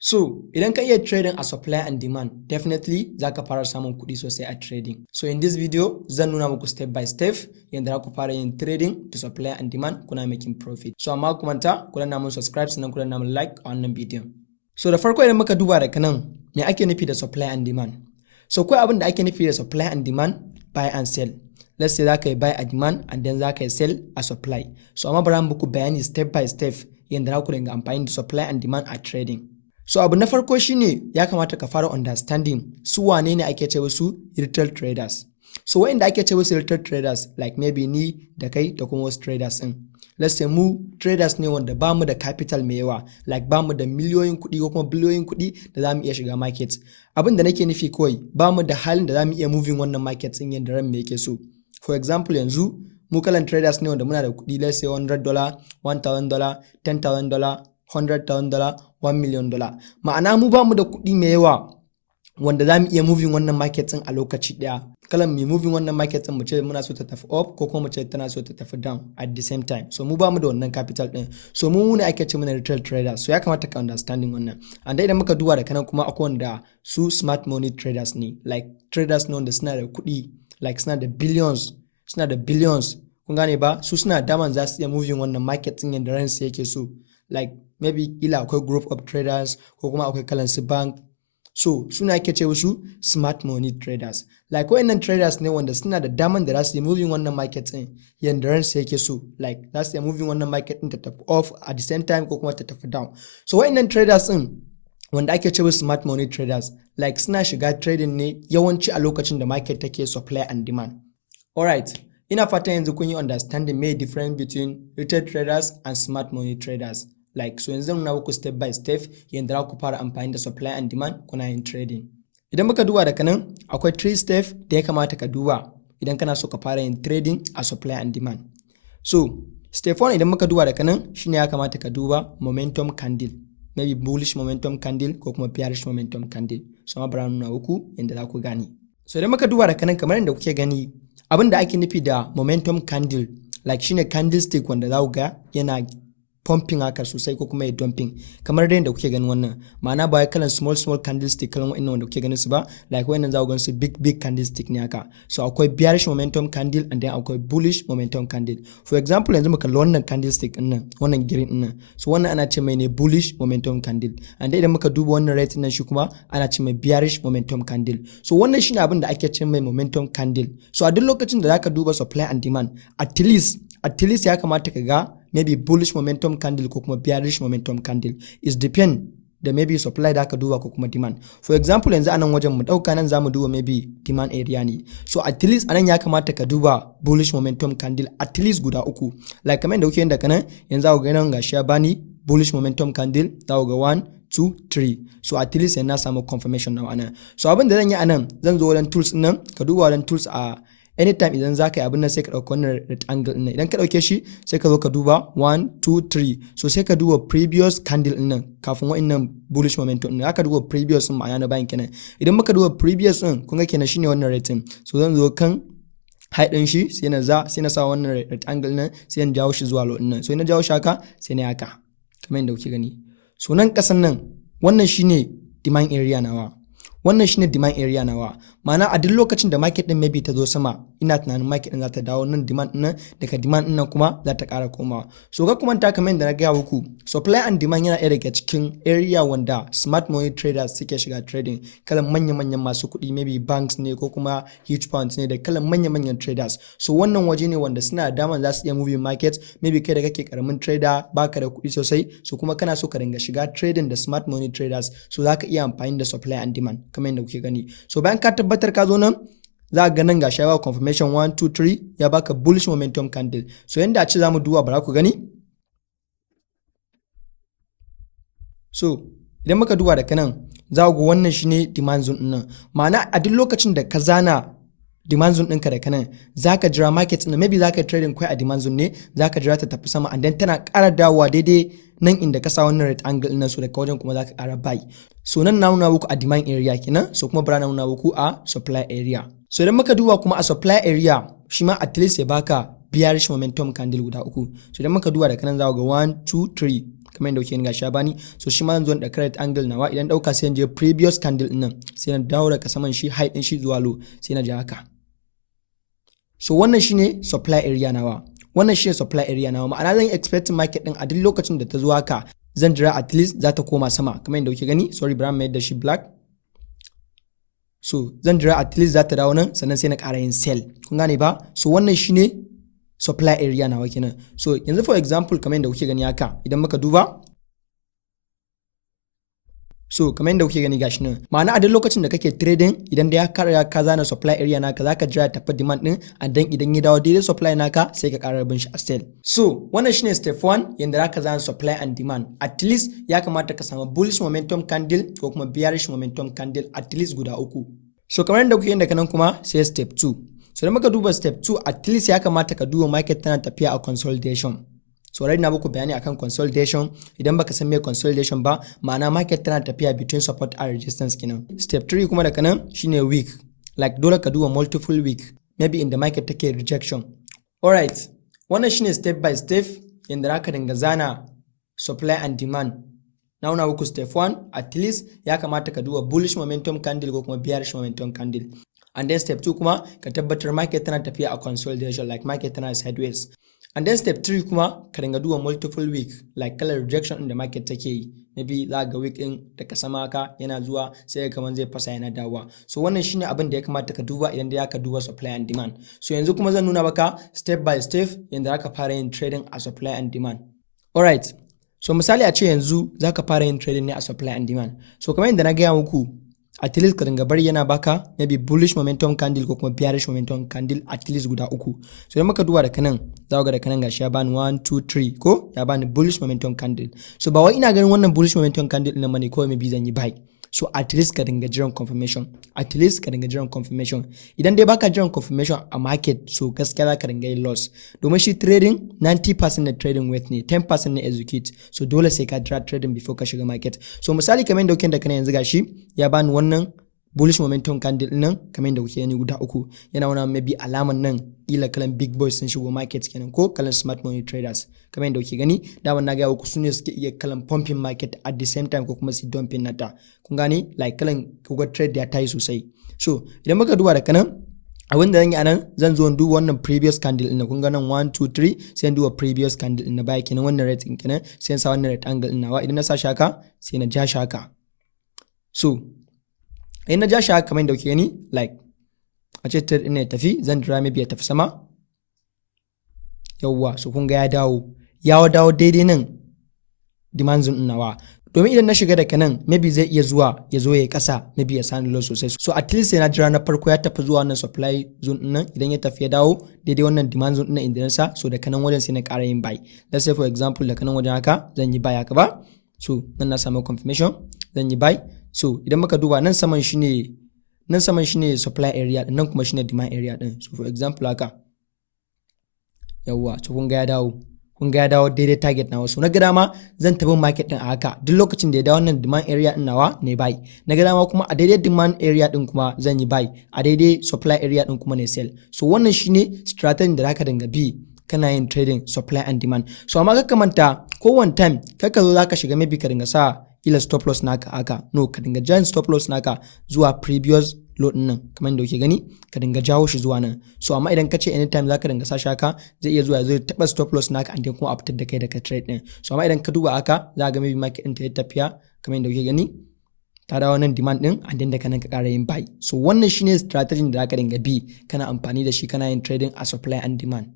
So, idan ka iya trading a supply and demand, definitely za ka fara samun kuɗi sosai a trading. So, in this video, zan nuna muku step by step yadda za ku fara yin trading to supply and demand kuna making profit. So, amma ku manta, ku danna mun subscribe sannan ku danna mun like a wannan bidiyon. So, da farko idan muka duba daga nan, me ake nufi da supply and demand? So, kawai abin da ake nufi da supply and demand, buy and sell. Let's say za ka yi buy a demand and then za ka yi sell a supply. So, amma bari muku bayani step by step yadda za ku dinga amfani da supply and demand a trading. So abu na farko shine ya kamata ka fara understanding su wane ne ake cewa su retail traders. So wa'inda ake cewa su retail traders like maybe ni da kai da kuma wasu traders din. Let's say mu traders ne wanda ba mu da capital mai yawa, like ba mu da miliyoyin kuɗi ko kuma biliyoyin kuɗi da za mu iya shiga market. Abin da nake nufi kawai ba mu da halin da za mu iya moving wannan market din yadda ran me yake so. For example yanzu mu kalan traders ne wanda muna da kuɗi, let's say $100, $1,000, $10,000, $100,000, $1 million. Ma'ana mu ba mu da kuɗi mai yawa wanda za mu iya moving wannan market ɗin a lokaci ɗaya. Kalan mai moving wannan market ɗin mu ce muna so ta tafi up ko kuma mu ce tana so ta tafi down at the same time. So mu ba mu da wannan capital ɗin. So mu ne ake ce mana retail traders. So ya kamata ka understanding wannan. And idan muka duba da kanan kuma akwai wanda su smart money traders ne. Like traders ne wanda suna da kuɗi, like suna da billions. Kun gane ba? Su suna daman za su iya moving wannan market ɗin yadda ransu yake so. Like maybe kila akwai group of traders ko kuma akwai kalan su bank. So suna ake ce su smart money traders. Like wayannan traders ne wanda suna da daman da za su yi moving wannan market din yanda ransu yake so. Like za su yi moving wannan market din ta tafi off at the same time ko kuma ta tafi down. So wayannan traders din wanda ake ce smart money traders, like suna shiga trading ne yawanci a lokacin da market take supply and demand. Alright, ina fatan yanzu kun yi understanding me difference between retail traders and smart money traders. Like so yanzu zan nuna muku step by step yadda za ku fara amfani da supply and demand kuna yin trading. Idan muka duba daga nan akwai 3 steps da ya kamata ka duba idan kana so ka fara yin trading a supply and demand. So step 1 idan muka duba daga nan shine ya kamata ka duba momentum candle, maybe bullish momentum candle ko kuma bearish momentum candle. So ma bara nuna muku yadda za ku gani. So idan muka duba daga nan kamar yadda kuke gani abin da ake nufi da momentum candle, like shine candlestick wanda za ku ga yana pumping haka sosai ko kuma ya dumping kamar dai da kuke ganin wannan. Ma'ana ba kalan small candlestick kalan wa'annan wanda kuke ganin su ba, like wa'annan za ku ganin su big candlestick ne haka. So akwai bearish momentum candle and then akwai bullish momentum candle. For example yanzu muka wannan candlestick din nan, wannan green din nan, so wannan ana ce mai ne bullish momentum candle, and idan muka duba wannan red din nan shi kuma ana ce mai bearish momentum candle. So wannan shine abin da ake ce mai momentum candle. So a duk lokacin da zaka duba supply and demand, at least ya kamata ka ga maybe bullish momentum candle ko kuma bearish momentum candle. Is depend da maybe supply da aka duba ko kuma demand. For example yanzu anan wajen mu dauka nan zamu duba maybe demand area ne. So at least anan ya kamata ka duba bullish momentum candle at least guda uku. Like kamar yadda kuke yin da kanan yanzu ku ga nan gashi ya bani bullish momentum candle, za ku ga 1 2 3. So at least yana samu confirmation na anan. So abin da zan yi anan zan zo wajen tools nan, ka duba wajen tools a anytime idan za ka yi abin nan sai ka ɗauka wannan rectangle ɗin nan. Idan ka ɗauke shi sai ka zo ka duba 1 2 3. So sai ka duba previous candle ɗin nan kafin wa'innan bullish momentum ɗin. Aka duba previous ɗin ma'ana na bayan kenan. Idan muka duba previous ɗin kun ga kenan shine wannan rating. So zan zo kan height ɗin shi sai na sa wannan rectangle ɗin sai na jawo shi zuwa low ɗin nan. So ina jawo shi haka sai na haka kamar yadda kuke gani. So nan ƙasan nan wannan shine demand area nawa. Wannan shine demand area nawa. Ma'ana a duk lokacin da market din maybe ta zo sama, ina tunanin market din za ta dawo nan demand din nan, daga demand din nan kuma za ta ƙara komawa. So ga kuma ta kamar yadda na gaya muku, supply and demand yana ɗaya daga cikin area wanda smart money traders suke shiga trading. Kalan manya-manyan masu kuɗi maybe banks ne ko kuma huge funds ne da kalan manya-manyan traders. So wannan waje ne wanda suna da daman za su iya moving market, maybe kai da kake karamin trader baka da kuɗi sosai, so kuma kana so ka dinga shiga trading da smart money traders, so za ka iya amfani da supply and demand kamar yadda kuke gani. So bayan ka tabbatar ka zo nan za ga nan gashi ya ba confirmation 1 2 3 ya baka bullish momentum candle. So yanda a ce zamu duba bara ku gani. So idan muka duba da kanan za ku ga wannan shine demand zone din nan. Ma'ana a duk lokacin da ka zana demand zone ɗinka da kanan za ka jira market ɗin, maybe za ka trading kai a demand zone ne, za ka jira ta tafi sama and then tana ƙara dawowa daidai nan inda ka sa wannan rectangle ɗin so daga wajen kuma za ka ƙara buy. So nan na nuna muku a demand area kenan, so kuma bara na nuna muku a supply area. So idan muka duba kuma a supply area shi ma at least ya baka bearish momentum candle guda uku. So idan muka duba da kanan za ku ga 1 2 3 kamar yadda kuke gani gashi ya bani. So shi ma zan zo da correct angle nawa, idan dauka sai in je previous candle din nan sai na dawo daga saman shi height din shi zuwa low sai na ja haka. So wannan shine supply area nawa, ma'ana zan expect market din a duk lokacin da ta zo haka zan jira at least za ta koma sama kamar yadda kuke gani. Sorry, bari mu da shi black. So zan jira at least za ta dawo nan sannan sai na ƙara yin sell, kun gane ba? So wannan shine supply area nawa kenan. So yanzu for example kamar yadda kuke gani haka, idan muka duba, so kamar yadda kuke gani gashi nan, ma'ana a duk lokacin da kake trading idan da ya kara ka zana supply area naka zaka jira tafi demand din, and then idan ya dawo daidai supply naka sai ka ƙara bin shi a sell. So wannan shine step 1 yanda zaka zana supply and demand. At least ya kamata ka samu bullish momentum candle ko kuma bearish momentum candle at least guda uku. So kamar yadda kuke yin da kanan kuma sai step 2. So idan muka duba step 2, at least ya kamata ka duba market tana tafiya a consolidation. So already na muku bayani akan consolidation. Idan baka san me consolidation ba, ma'ana market tana tafiya between support and resistance kenan. Step 3 kuma da kanan shine week. Like dole ka duba multiple week. Maybe in the market take rejection. Alright. Wannan shine step by step yanda zaka dinga zana supply and demand. Now muku step 1, at least ya kamata ka duba bullish momentum candle ko kuma bearish momentum candle. And then step 2 kuma ka tabbatar market tana tafiya a consolidation, like market tana sideways. And then step 3 kuma ka dinga duba multiple week, like kalar rejection in the market take yi. Maybe za ga week din daga sama haka yana zuwa sai kaman zai fasa yana dawowa. So wannan shine abin da ya kamata ka duba idan da ka duba supply and demand. So yanzu kuma zan nuna maka step by step yanda zaka fara yin trading a supply and demand. Alright. So misali a ce yanzu zaka fara yin trading ne a supply and demand. So kamar yadda na gaya muku, at least ka dinga bari yana baka maybe bullish momentum candle ko kuma bearish momentum candle at least guda uku. So idan muka duba da kanan, za ga da kanan gashi ya bani 1 2 3 ko ya bani bullish momentum candle. So ba wai ina ganin wannan bullish momentum candle din nan bane kawai maybe zan yi buy. So at least ka dinga jiran confirmation. Idan dai baka jiran confirmation a market, so gaskiya za ka dinga yin loss. Domin shi trading 90% na trading weight ne, 10% na execute. So dole sai ka jira trading before ka shiga market. So misali kamar yadda kuke da kana yanzu gashi ya bani wannan bullish momentum candle nan kamar yadda kuke gani guda uku. Yana wannan maybe alaman nan ila kalan big boys sun shigo market kenan ko kalan smart money traders. Kamar yadda kuke gani, daman na ga ku sune suke iya kalan pumping market at the same time ko kuma su dumping nata. Kun gani like kalan kuga trade ya tayi sosai. So idan muka duba da kanan, abin da zan yi anan zan zo in duba wannan previous candle din. Kun ga nan 1 2 3 sai in duba previous candle din na baya kenan, wannan red din kenan sai in sa wannan red angle din nawa. Idan na sa shi haka sai na ja shi haka. So idan na ja shi haka kamar yadda kuke gani, like a ce trade din ya tafi, zan jira maybe ya tafi sama. Yawwa, so kun ga ya dawo daidai nan demand zone din nawa. Domin idan na shiga daga nan maybe zai iya zuwa ya zo ya kasa, maybe ya sani loss sosai. So at least sai na jira na farko ya tafi zuwa wannan supply zone din nan, idan ya tafi ya dawo daidai wannan demand zone din nan inda na sa, so daga nan wajen sai na ƙara yin buy. Let's say for example daga nan wajen haka zan yi buy haka ba. So nan na samu confirmation zan yi buy. So idan muka duba nan saman shine supply area din, nan kuma shine demand area din. So for example haka. Yawwa, so kun ga ya dawo daidai target nawa. So na ga dama zan tabi market din a haka, duk lokacin da ya dawo wannan demand area din nawa ne buy. Na ga dama kuma a daidai demand area din kuma zan yi buy, a daidai supply area din kuma ne sell. So wannan shine strategy da zaka dinga bi kana yin trading supply and demand. So amma ka manta kowane time kaka zo zaka shiga maybe ka dinga sa ila stop loss naka haka. No, ka dinga jan stop loss naka zuwa previous low din nan kamar yadda kuke gani, ka dinga jawo shi zuwa nan. So amma idan ka ce anytime zaka dinga sa haka zai iya zuwa ya zo ya taba stop loss naka and then kuma a fitar da kai daga trade din. So amma idan ka duba haka za ga maybe market din ta yi tafiya kamar yadda kuke gani, ta dawo nan demand din and then daga nan ka ƙara yin buy. So wannan shine strategy da zaka dinga bi kana amfani da shi kana yin trading a supply and demand.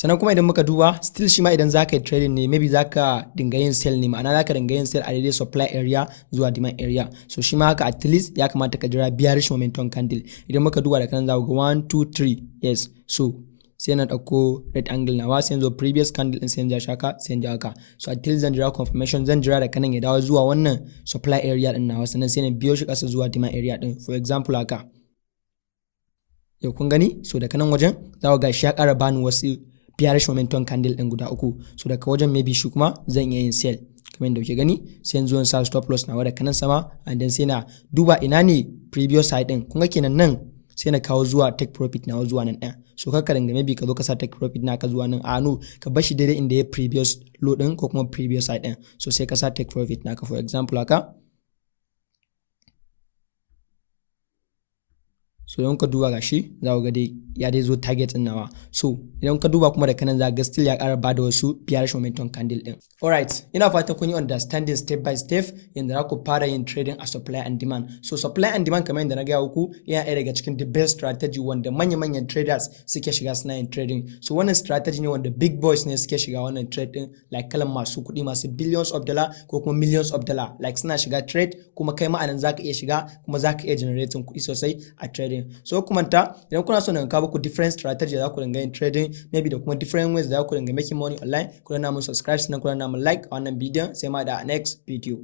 Sannan kuma idan muka duba still shi ma idan zaka yi trading ne maybe zaka dinga yin sell ne, ma'ana zaka dinga yin sell a daidai supply area zuwa demand area. So shi ma haka at least ya kamata ka jira bearish momentum candle. Idan muka duba da kan za ku ga 1 2 3 yes. So sai na dauko red angle nawa sai zo previous candle din sai ja shaka sai ja haka. So at least zan jira confirmation, zan jira da kanan ya dawo zuwa wannan supply area din nawa, sannan sai na biyo shi kasa zuwa demand area din. For example haka. Yau kun gani, so da kanan wajen za ku ga shi ya ƙara bani wasu bearish momentum candle din guda uku. So daga wajen maybe shi kuma zan iya yin sell kamar yadda kuke gani, sai yanzu zan sa stop loss nawa da kanan sama and then sai na duba ina ne previous side din. Kun ga kenan nan sai na kawo zuwa take profit na zuwa nan ɗaya. So kaka dinga maybe ka zo ka sa take profit naka zuwa nan no ka bar shi daidai inda ya previous low din ko kuma previous side din. So sai ka sa take profit naka for example haka. So idan ka duba gashi za ku ga dai ya dai zo target din nawa. So idan ka duba kuma da kanan za ga still ya ƙara bada wasu bearish momentum candle din. Alright, ina fatan kun yi understanding step by step yadda za ku fara yin trading a supply and demand. So supply and demand kamar yadda na gaya muku yana ɗaya daga cikin the best strategy wanda manya-manyan traders suke shiga suna yin trading. So wannan strategy ne wanda big boys ne suke shiga wannan trade din, like kalan masu kuɗi masu billions of dollar ko kuma millions of dollar, like suna shiga trade kuma kai ma'anan za ka iya shiga kuma za ka iya generating kuɗi sosai a trading. So kuma idan kuna so na kawo muku different strategy za ku dinga yin trading maybe da kuma different ways da za ku dinga making money online, ku na mun subscribe sannan ku na mun like a wannan bidiyon sai ma da next video.